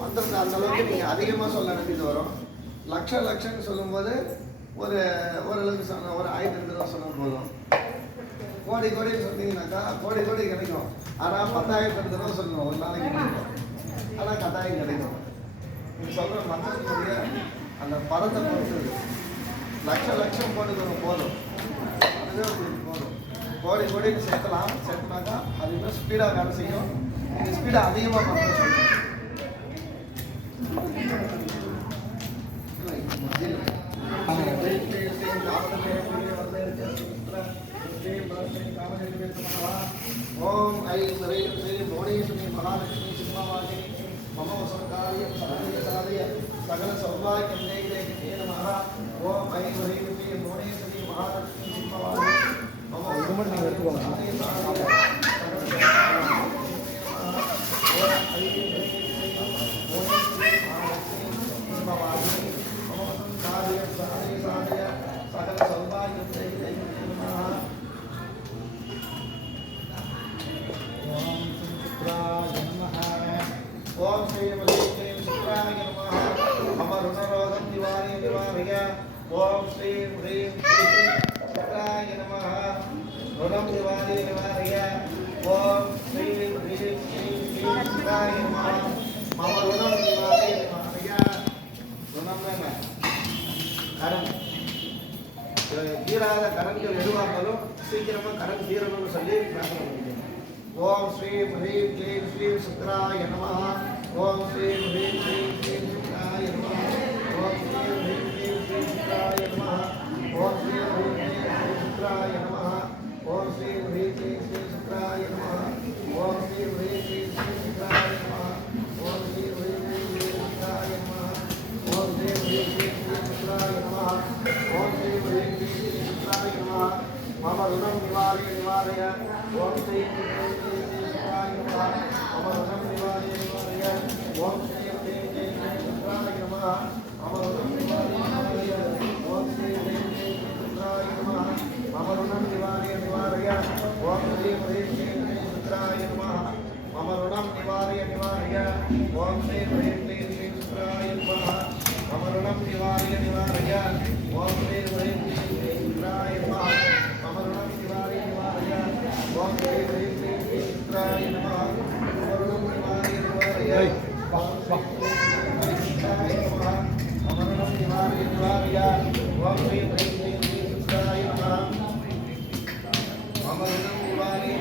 மந்திரத்தை அந்த அளவுக்கு நீங்கள் அதிகமாக சொல்ல வேண்டியது வரும். லட்சம்னு சொல்லும்போது ஓரளவுக்கு சொன்ன ஒரு 1000 தடவை சொன்னால் போதும். கோடி சொன்னீங்கன்னாக்கா கோடி கிடைக்கும். ஆனால் 10,000 தடவை சொல்லணும் ஒரு நாளைக்கு கிடைக்கும். ஆனால் கட்டாயம் கிடைக்கும். நீங்கள் சொல்கிற மந்திரத்தினுடைய அந்த பதத்தை பொறுத்தது லட்சம் போட்டுக்கிறோம் போதும். அதுவே உங்களுக்கு போதும். கோடின்னு சேர்த்துனாக்கா அது இன்னும் ஸ்பீடாக வேலை செய்யும். நீங்கள் ஸ்பீடாக அதிகமாக மந்திரம் சொல்லணும். ஓம் ஐம் ஹ்ரீம் ஸ்ரீம் புவனேஸ்வரி மகாலட்சுமி சிம்மவாகினி மம வசந்தாய சகலசாதய சகல சௌபாகியம் தேகிரே நமஹ. ஓம் ஐம் ஹ்ரீம் ஸ்ரீம் புவனேஸ்வரி மகாலட்சுமி சிம்மவாகினி மம சகல சௌபாகியம் தேகிரே நமஹ. ஓம் ஸ்ரீ ஹ்ரீம் சுக்ராய நமஹ. மம ருணரோகம் நிவாரய. ஓம் ஸ்ரீ ஹ்ரீம் சுக்ராய நமஹ. ருணம் நிவாரய. ஓம் ஸ்ரீ ஹ்ரீம் சுக்ராய நமஹ. மம ருணம் நிவாரய. ருணம் கடன் தீராத கடன்கள் எதுவாக இருந்தாலும் சீக்கிரமா கடன் தீரணும்னு சொல்லி பிரார்த்தனை பண்ணுங்க. ஓம் ஸ்ரீ ஹ்ரீம் க்ளீம் ஸ்ரீம் சுக்ராய நமஹ. ஓம் ஸ்ரீ ஹ்ரீம் க்ளீம் சுக்ராய நமஹ. ஓம் ஸ்ரீ ஹ்ரீம் க்ளீம் சுக்ராய நமஹ. ஓம் ஸ்ரீ ஹ்ரீம் க்ளீம் சுக்ராய நமஹ. ஓம் ஸ்ரீ ஹ்ரீம் க்ளீம் சுக்ராய நமஹ. ஓம் ஸ்ரீ ஹ்ரீம் க்ளீம் சுக்ராய நமஹ. ஓம் ஸ்ரீ ஹ்ரீம் க்ளீம் சுக்ராய நமஹ. ஓம் ஸ்ரீ ஹ்ரீம் க்ளீம் சுக்ராய நமஹ. ஓம் ஸ்ரீ ஹ்ரீம் க்ளீம் சுக்ராய நமஹ. மம ருணம் நிவாரய. ஓம் ஸ்ரீ ஹ்ரீம் க்ளீம் சுக்ராய நமஹ. மம ருணம் நிவாரய. ஓம் ஸ்ரீ ஹ்ரீம் க்ளீம் சுக்ராய நமஹ. மம ருணம் நிவாரய. ஓம் ஸ்ரீ ஹ்ரீம் க்ளீம் சுக்ராய நமஹ. மம ருணம் நிவாரய. ஓம் ஸ்ரீ ஹ்ரீம் க்ளீம் சுக்ராய நமஹ. மம ருணம் நிவாரய. ஓம் ஸ்ரீ ஹ்ரீம் க்ளீம் சுக்ராய நமஹ. மம ருணம் நிவாரய. ஓம் ஸ்ரீ ஹ்ரீம் க்ளீம் சுக்ராய நமஹ. மம ருணம் நிவாரய. ஓம் ஸ்ரீ ஹ்ரீம் க்ளீம் சுக்ராய நமஹ. மம ருணம் நிவாரய. ஓம் ஸ்ரீ ஹ்ரீம் க்ளீம் சுக்ராய நமஹ. மம ருணம் நிவாரய.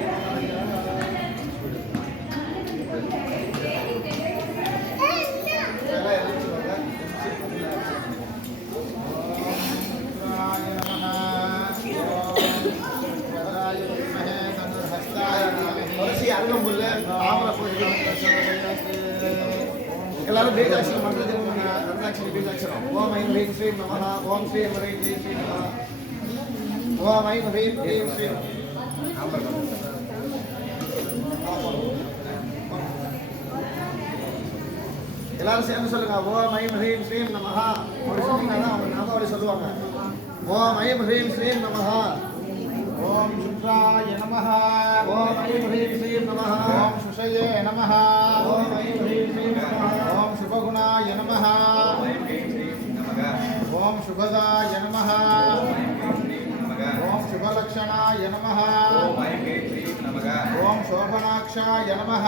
எல்லாரும் பீஜாட்சரம் பண்றது ரத்னாட்சரி பீஜாட்சரம். ஓம் ஐம் ஹ்ரீம் ஸ்ரீம் நமஹ. ஓம் ஸ்ரீ ஹ்ரீம் க்ளீம் ஸ்ரீம் நமஹ. ஓம் ஐம் ஹ்ரீம் க்ளீம் ஸ்ரீம். எல்லாரும் சேர்ந்து சொல்லுங்க. ஓம் ஐம் ஹ்ரீம் ஸ்ரீம் நமஹ. அப்படி சொன்னீங்கன்னா அவங்க நாமாவளி சொல்லுவாங்க. ஓம் ஐம் ஹ்ரீம் ஸ்ரீம் நமஹ. ஓம் சுக்ராய நமஹ. ஓம் ஐம் ஹ்ரீம் ஸ்ரீம் நமஹ. ஓம் சுஷயே நமஹ. ஓம் ஐம் ஹ்ரீம் ஸ்ரீம் நமஹ. ஓம் சுபகுணாய நமஹ. ஓம் சுபதாய நமஹ. ஓம் சுபலக்ஷணாய நமஹ. ஓம் சோபனாக்ஷாய நமஹ.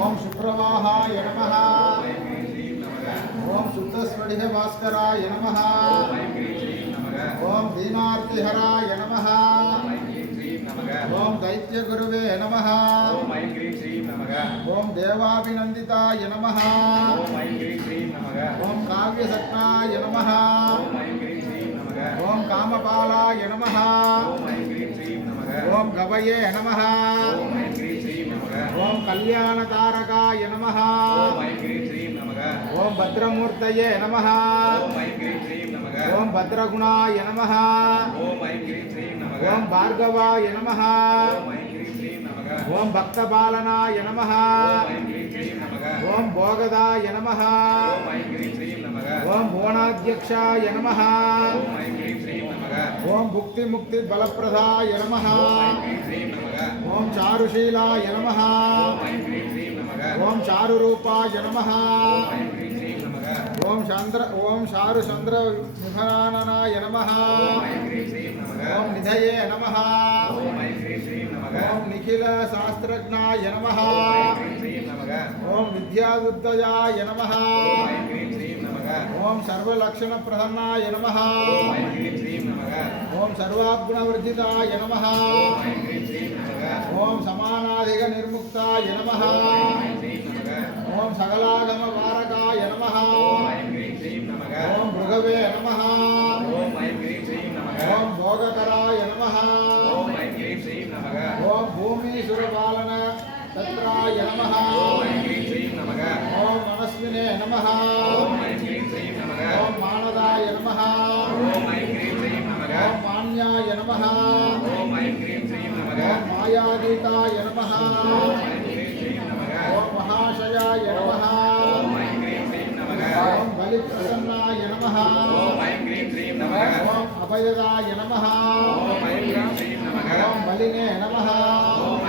ஓம் சுப்ரவாஹாய நமஹ. ஓம் சுத்தஸ்வடிக பாஸ்கராய நமஹ. ஓம் தீனார்த்திஹராய நமஹ. ஓம் दैत्यगुरुवे नमः. ओम देवाभिनंदिताय नमः. ओम काव्यसत्नाय नमः. ओम कामपालाय नमः. ओम गवये नमः. ओम कल्याणतारकाय नमः. ओम भद्रमूर्तये नमः. ओम भद्रगुणाय नमः. ओम भार्गवाय नमः. ओम भक्तपालनाय नमः. ओम भोगदाय नमः. ओम भुवनाध्यक्षाय नमः. ఓం భుక్తి ముక్తి బలప్రదాయ నమః ఓం ఐం హ్రీం హ్రీం నమః ఓం చారుశీలాయ నమః ఓం ఐం హ్రీం హ్రీం నమః ఓం చారురూపాయ నమః ఓం ఐం హ్రీం హ్రీం నమః ఓం చారు చంద్ర విభాననాయ నమః ఓం ఐం హ్రీం హ్రీం నమః ఓం నిధయే నమః ఓం ఐం హ్రీం హ్రీం నమః ఓం నిఖిల శాస్త్రజ్ఞాయ నమః ఓం ఐం హ్రీం హ్రీం నమః ఓం విద్యాబుద్ధయాయ నమః ఓం ఐం హ్రీం హ్రీం నమః ఓం సర్వలక్షణ ప్రసన్నాయ నమః ఓం ఐం హ్రీం హ్రీం నమః ఓం సర్వాగుణవర్జితాయ నమః ఓం ఐం హ్రీం హ్రీం నమః ఓం సమానాధిక నిర్ముక్తాయ నమః ఓం ఐం హ్రీం నమః ఓం సకలాగమ వారకాయ నమః ఓం ఐం హ్రీం హ్రీం నమః ఓం భృగవే నమః ఓం ఐం హ్రీం హ్రీం నమః ఓం భోగకరాయ నమః ఓం ఐం హ్రీం హ్రీం నమః ఓం భూమీసురపాలన తత్రాయ నమః ఓం ఐం హ్రీం హ్రీం నమః ఓం మనస్వినే నమః ఓం ఐం హ్రీం హ్రీం నమః ఓం మానదాయ నమః ఓం ఐం హ్రీం హ్రీం నమః ఓం మాన్యాయ నమః ఓం ఐం హ్రీం హ్రీం నమః ఓం మాయాతీతాయ నమః ఓం ఐం హ్రీం హ్రీం నమః ఓం మహాశయాయ నమః ఓం ఐం హ్రీం హ్రీం నమః ఓం బలిప్రసన్నాయ నమః ఓం ఐం హ్రీం హ్రీం నమః ఓం అభయదాయ నమః ఓం ఐం హ్రీం హ్రీం నమః ఓం బలినే నమః ఓం